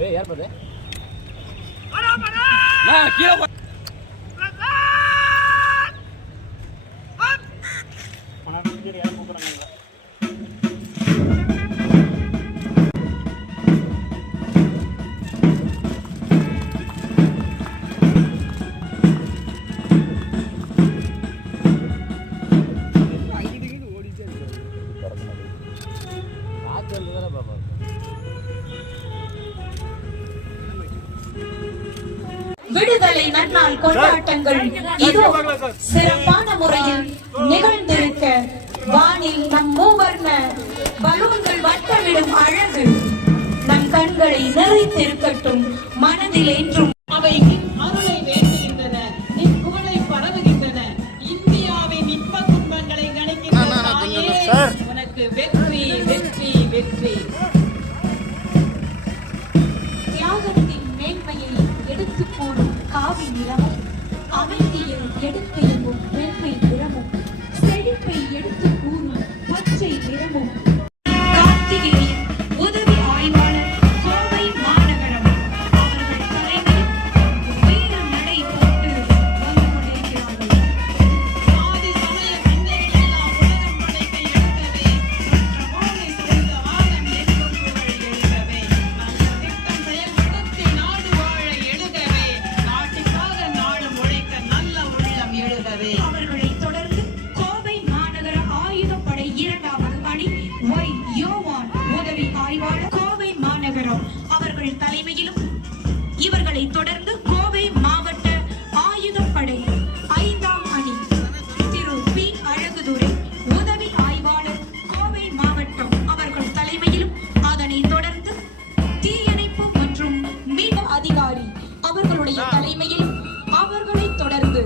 ஏய் யார் பாரு நான் கீழே போ- காத்து வந்து தானே பாப்பா விடுதலை நன்னாள் கொண்டாட்டங்கள். இதோ சிறப்பான முறையில் நிகழ்ந்திருக்க வானில் நம் மூவர்ண பலூன்கள் வட்டமிடும் அழகு நம் கண்களை நிறைத்திருக்கட்டும். மனதில் என்றும் அவை அருளை வேண்டுகின்றன. நின் புகழை பரவுகின்றன. இந்தியாவின் இன்ப துன்பங்களை கணிக்கின்ற தாயே உனக்கு வெற்றி வெற்றி வெற்றி. காவி அமைதியில் எடுத்து அவர்கள் தலைமையிலும் இவர்களை தொடர்ந்து கோவை மாவட்ட ஆயுதப்படை ஐந்தாம் அணி திரு பி. அழகுதுரை உதவி ஆய்வாளர் கோவை மாவட்டம் அவர்கள் தலைமையிலும் அதனைத் தொடர்ந்து தீயணைப்பு மற்றும் மீட்பு அதிகாரி அவர்களுடைய தலைமையில் அவர்களை தொடர்ந்து